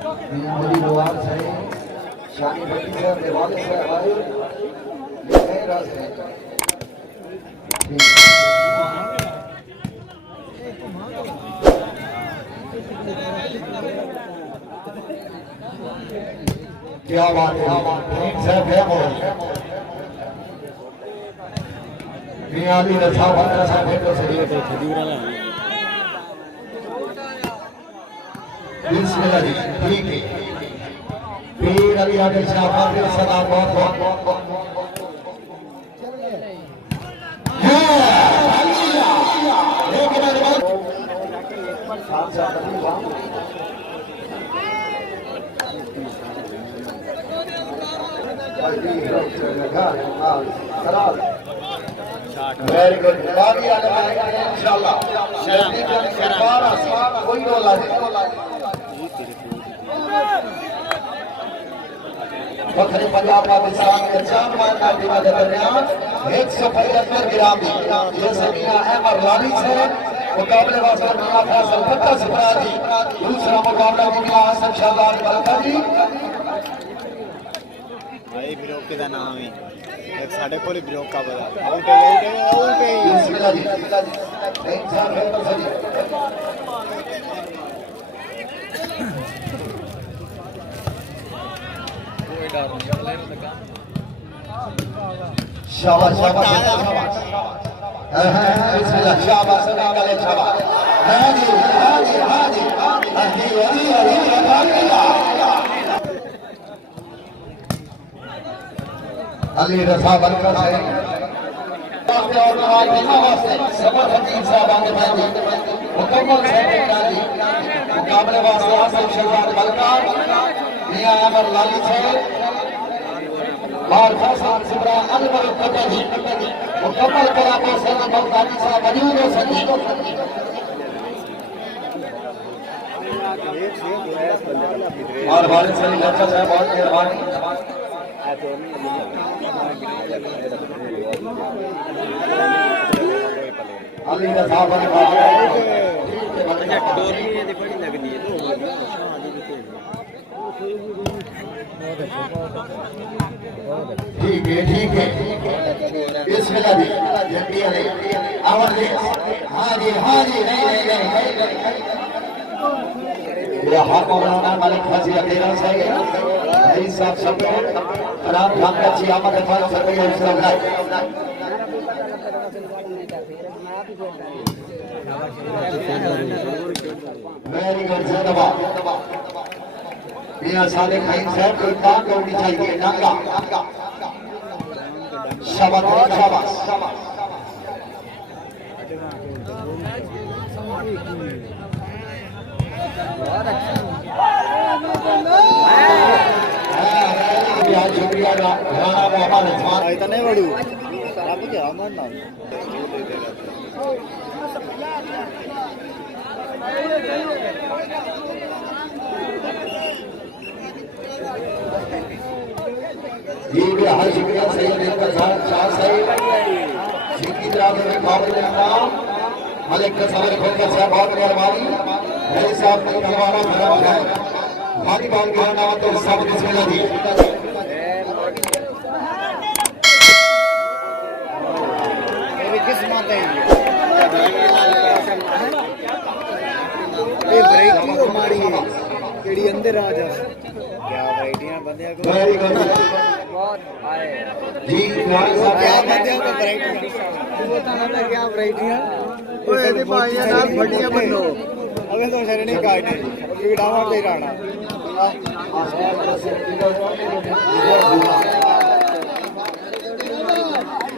मेरी दुआर से शानी भट्टी से देवाल से आए ये रास्ते क्या बात है साहब है वो मियाली रथा वाला साहब है तो सही है खजूरा ना बिस्मिल्लाह जी ठीक है पीर अली आगे शाबाश के सदा बहुत वेरी गुड बाकी इंशाल्लाह कोई रोल बखरे पंजाब पाकिस्तान के चार मारना टीम के दरमियान 175 ग्राम ये समीना अहमद लाली से मुकाबले वास्ते मियां फैसल फत्ता सफरा जी दूसरा मुकाबला मियां हसन शाहजाद बलका जी भाई ब्रोक का नाम है एक साढ़े कोली ब्रोक का बता आउट है बिस्मिल्लाह जी इंसान है तो सही शाबाश शाबाश बिस्मिल्लाह शाबाश वाले शाबाश हाजी हाजी हाजी हाजी अली रजा बलका से और वास्ते सबर हकीम साहब आगे बैठे मुकम्मल जी मुकाबले वास्ते हसन शाहजाद बलका मियां अहमद लाली से और फैसल सिमरा अनवर कटरी मुकम्मल कलाम सैयद बगदादी साहब वजूद संगीत और वालिद सलीम लच्छा साहब बहुत मेहरबानी अली रजा बलका ठीक है बिस्मिल्लाह जी जल्दी अले आवाज हाजी नहीं ये हाथ मौलाना मालिक फजील तेरा सही है साहब सब खराब काम का चियामत फल सके वेरी गुड जिंदाबाद मियां साले खाई साहब को ताक होनी चाहिए नंगा शाबाश शाबाश शुक्रिया राणा मोहम्मद खान इतना नहीं बड़ू आप क्या अमर ना जी हर शुक्रिया सैयद शाह साहब जिनकी तरफ से मुकाबले नाम मलिक का सवाल खोलकर साहब बहुत मेहरबानी मेरे साहब ने हमारा भरा है हमारी बात का नाम तो सब बिस्मिल्लाह जी मेरी किस्मत है ये वैरायटी हमारी है केड़ी अंदर आ जा क्या वैरायटियां बंदे को वेरी गुड बहुत आए जी नाल साहब क्या बंदे को वैरायटी बताना क्या वैरायटियां ओए ਇਹਦੇ ਭਾਈਆਂ ਨਾਲ ਫੜੀਆਂ ਬੰਨੋ अबे तो शरणी काटने वीडावा पे राणा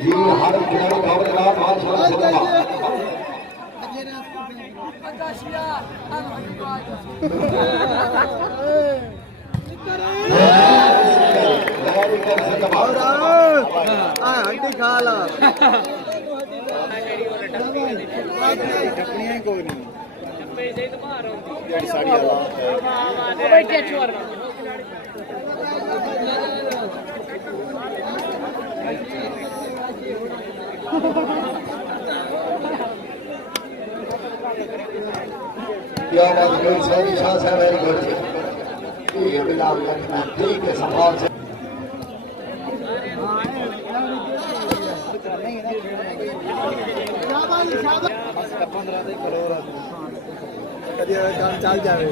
जी हर खिलाड़ी काबिल का माशाल्लाह सलाम हड्डी खा ला टकनियां कोई नहीं साड़ी क्या बात है वेरी गुड ये बिलाल ठीक है संभाल से चल जाए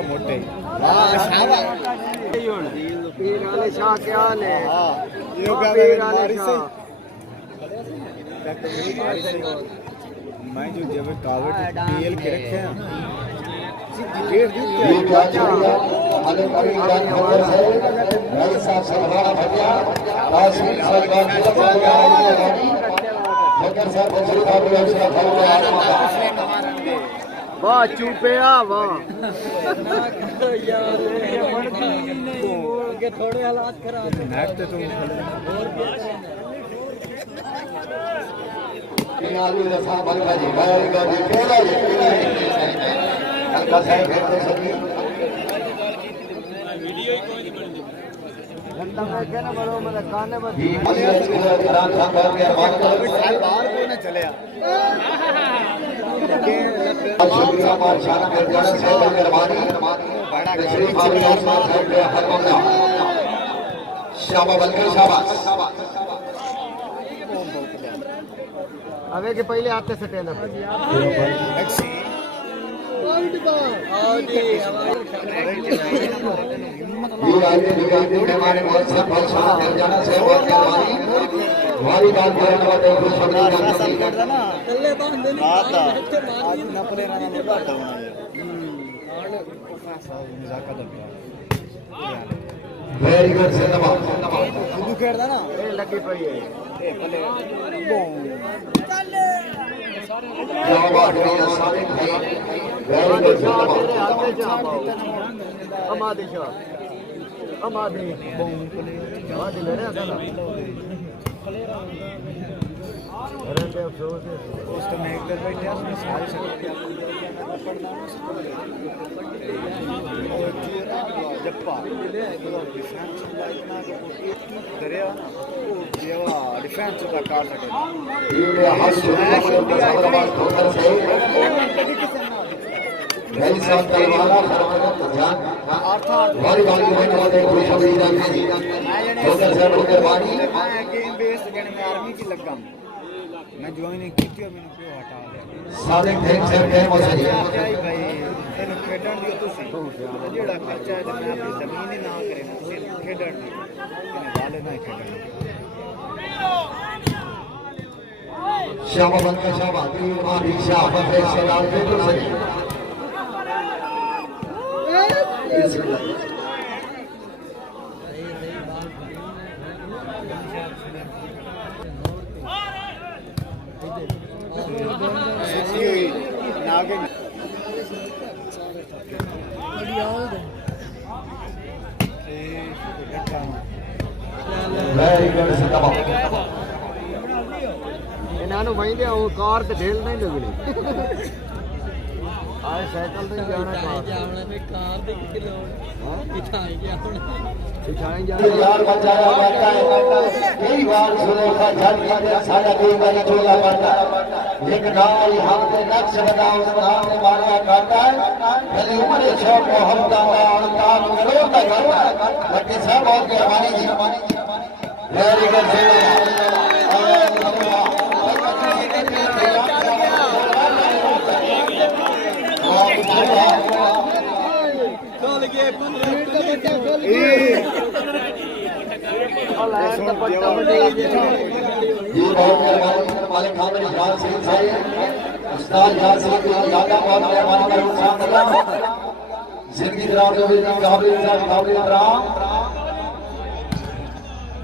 मोटे पीर वाले शाह क्या हाल है? पीर वाले शाह मैं जो जब कावट पीएल के रखे हैं ये क्या चल रहा हमारे कभी जान खबर है भाई साहब सरवाना भटिया कासिम सरकार की फकर साहब बजरी का भी अच्छा फल में आ रहा वाह चुपया वाह यार थोड़े हालात खराब नेट पे तुम आलू रसा बनका जी बैल का जी पूरा जी हल्का साहब भेजते सभी वीडियो ही कोई नहीं बनी घंटा में क्या ना बड़ो मेरे गाने में ये मस्जिद को खराब था कर के बात कर बाहर को ना चले शुक्रिया माशाना में जाना से मेहरबानी श्री भाभी और साथ है हर बंदा शाबाश बलकर शाबाश अबे के पहले आते से टेलर ये आगे हमारे बहुत से भाषा में जाना से बहुत मेहरबानी हमारी बात करने वाले खुश होने चले बांध देने आज नपले राना ने बात वेरी गुड सिनेमा शुरू कर देना ए लगी पड़ी है ए भले क्या बात है सारे भाई वेरी गुड सिनेमा हमारे शाह हमारे हमारे ले रहा था अरे अफसोस है उस तो मैं एक बार बैठा उसमें सारे जप्पा डिफेंस इतना करे ना वो देवा डिफेंस का काट सके ये हाथ से होकर से मेरी साथ तलवारा फरमाना तो ध्यान हमारी बात करने वाले खुश होने जाते होकर से मेहरबानी मैं गेम बेस गण में आर्मी की लगा मैं ज्वाइन की थी और मैंने क्यों हटा दिया सारे ढेर से ढेर मौसरी भाई तेन खेडन दियो तुसी जेड़ा खर्चा है मैं अपनी जमीन ही ना करे तुसी खेडन दी वाले ना खेडन शाबा बनका शाबा तीर मारी शाबा पे सलाम दे तो सही वेरी गुड सिनेमा इन्होंने वहीं दे वो कार ते ढेल नहीं लगनी आए साइकिल ते जाना कार दे किलो हां पिछाई जाना यार बचाया जाता है कई बार सुलेखा झटका दे सारा दिन वाली चोला पड़ता लेकिन गाय हम ने नक्श बताओ सुनाम ने मारा काटा है भले उम्र शौक को हम दादा और काम करो का करता बाकी सब और मेहरबानी जी वेरी गुड चल गए 15 मिनट का बच्चा चल गए और तो पट्टा बदल गया ये बहुत मेहरबानी मालिक खान यार सिंह साहब उस्ताद यार सिंह को यादा बहुत मेहरबानी का इंसान लगा जिंदगी दराज हो गई काबिल राम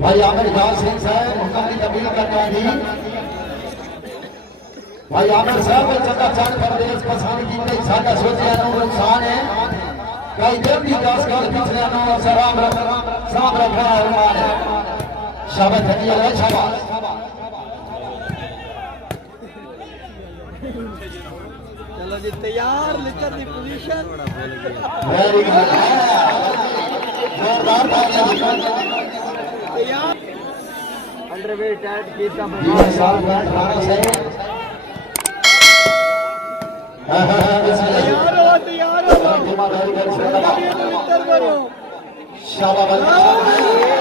भाई आमिर यार सिंह साहब हुक्म की तबदील करना थी भाई आमिर साहब चंदा चांद प्रदेश पसंद की कई सादा सोचे अनूर इंसान है कई देव की दास का पिछले अनूर सलाम रखना अरमान है शाबाश हटिया है शाबाश चलो जी तैयार लिखकर दी पोजीशन वेरी गुड जोरदार तालियां तैयार अंडरवेयर टाइट कीता ये साल 18 से तैयार हो तैयार हो टीमां वेरी वेरी पवित्र करो शाबाश